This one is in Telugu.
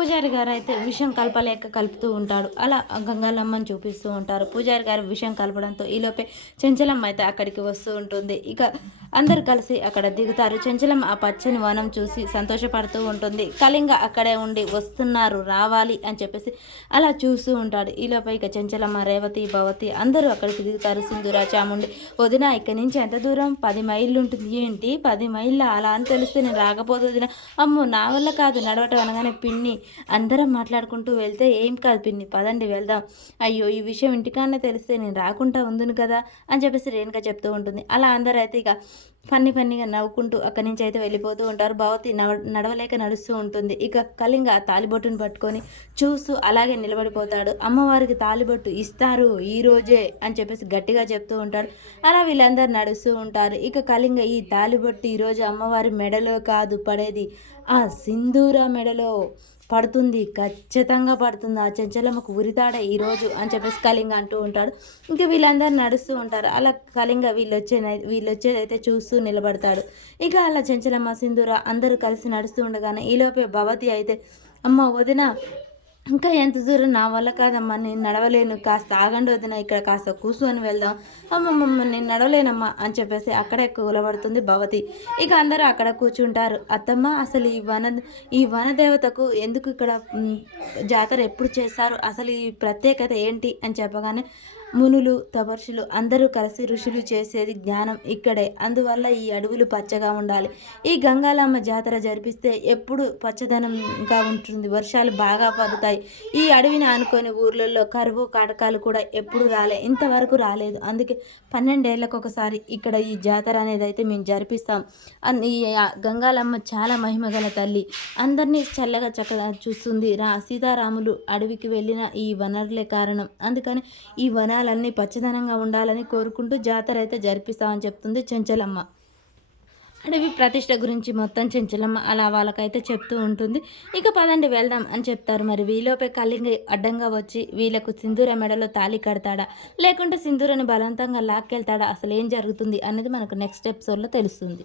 పూజారి గారు అయితే విషం కలపలేక కలుపుతూ ఉంటాడు. అలా గంగాలమ్మని చూపిస్తూ ఉంటారు. పూజారి గారు విషం కలపడంతో ఈలోపే చెంచలమ్మ అయితే అక్కడికి వస్తూ ఉంటుంది. ఇక అందరు కలిసి అక్కడ దిగుతారు. చెంచలమ్మ ఆ పచ్చని వనం చూసి సంతోషపడుతూ ఉంటుంది. కళింగ అక్కడే ఉండి వస్తున్నారు రావాలి అని చెప్పేసి అలా చూస్తూ ఉంటాడు. ఈలోపే ఇక చెంచలమ్మ, రేవతి, భవతి అందరూ అక్కడికి దిగుతారు. సింధూర, చాముండి, వదిన ఇక్కడి నుంచి ఎంత దూరం 10 మైళ్ళు ఉంటుంది. ఏంటి 10 మైళ్ళ? అలా అని తెలిస్తే నేను రాకపోతే వదిన, అమ్మో నా వల్ల కాదు నడవటం అనగానే పిన్ని అందరం మాట్లాడుకుంటూ వెళ్తే ఏం కాదు పిన్ని పదండి వెళ్దాం. అయ్యో ఈ విషయం ఇంటికానే తెలిస్తే నేను రాకుండా ఉందును కదా అని చెప్పేసి రేణుక చెప్తూ ఉంటుంది. అలా అందరూ అయితే ఇక ఫన్నీగా నవ్వుకుంటూ అక్కడి నుంచి అయితే వెళ్ళిపోతూ ఉంటారు. భవతి నడవలేక నడుస్తూ ఉంటుంది. ఇక కళింగ ఆ తాలిబొట్టును పట్టుకొని చూస్తూ అలాగే నిలబడిపోతాడు. అమ్మవారికి తాలిబొట్టు ఇస్తారు ఈ రోజే అని చెప్పేసి గట్టిగా చెప్తూ ఉంటాడు. అలా వీళ్ళందరూ నడుస్తూ ఉంటారు. ఇక కళింగ ఈ తాలిబొట్టు ఈరోజు అమ్మవారి మెడలో కాదు పడేది, ఆ సింధూర మెడలో పడుతుంది, ఖచ్చితంగా పడుతుంది. ఆ చెంచలమ్మకు ఉరితాడ ఈరోజు అని చెప్పేసి కళింగ అంటూ ఉంటాడు. ఇంకా వీళ్ళందరూ నడుస్తూ ఉంటారు. అలా కళింగ వీళ్ళొచ్చేదైతే చూస్తూ నిలబడతాడు. ఇక అలా చెంచలమ్మ, సింధూర అందరూ కలిసి నడుస్తూ ఉండగానే ఈలోపే భవతి అయితే, అమ్మ వదిన ఇంకా ఎంత దూరం? నా వల్ల కాదమ్మా, నేను నడవలేను, కాస్త ఆగండి వదిన, ఇక్కడ కాస్త కూర్చొని వెళ్దాం. అమ్మమ్మ నేను నడవలేనమ్మా అని చెప్పేసి అక్కడే కూలబడుతుంది భవతి. ఇక అందరూ అక్కడ కూర్చుంటారు. అత్తమ్మ అసలు ఈ వనదేవతకు ఎందుకు ఇక్కడ జాతర ఎప్పుడు చేస్తారు, అసలు ఈ ప్రత్యేకత ఏంటి అని చెప్పగానే, మునులు, తపర్షులు అందరూ కలిసి ఋషులు చేసేది జ్ఞానం ఇక్కడే, అందువల్ల ఈ అడవులు పచ్చగా ఉండాలి. ఈ గంగాలమ్మ జాతర జరిపిస్తే ఎప్పుడు పచ్చదనంగా ఉంటుంది, వర్షాలు బాగా పడతాయి. ఈ అడవిని ఆనుకొని ఊర్లలో కరువు కాటకాలు కూడా ఎప్పుడు ఇంతవరకు రాలేదు. అందుకే 12 ఏళ్ళకు ఒకసారి ఇక్కడ ఈ జాతర అనేది అయితే మేము జరిపిస్తాం. ఈ గంగాలమ్మ చాలా మహిమగల తల్లి, అందరినీ చల్లగా చక్కగా చూస్తుంది. సీతారాములు అడవికి వెళ్ళిన ఈ వనరులే కారణం. అందుకని ఈ వనాలన్నీ పచ్చదనంగా ఉండాలని కోరుకుంటూ జాతర అయితే జరిపిస్తామని చెప్తుంది చెంచలమ్మ. అడవి ప్రతిష్ట గురించి మొత్తం చెంచలమ్మ అలా వాళ్ళకైతే చెప్తూ ఉంటుంది. ఇక పదండి వెళ్దాం అని చెప్తారు. మరి వీలోపే కళింగ అడ్డంగా వచ్చి వీళ్ళకు సింధూర మెడలో తాళి కడతాడా, లేకుంటే సింధూరని బలవంతంగా లాక్కెళ్తాడా, అసలు ఏం జరుగుతుంది అనేది మనకు నెక్స్ట్ ఎపిసోడ్లో తెలుస్తుంది.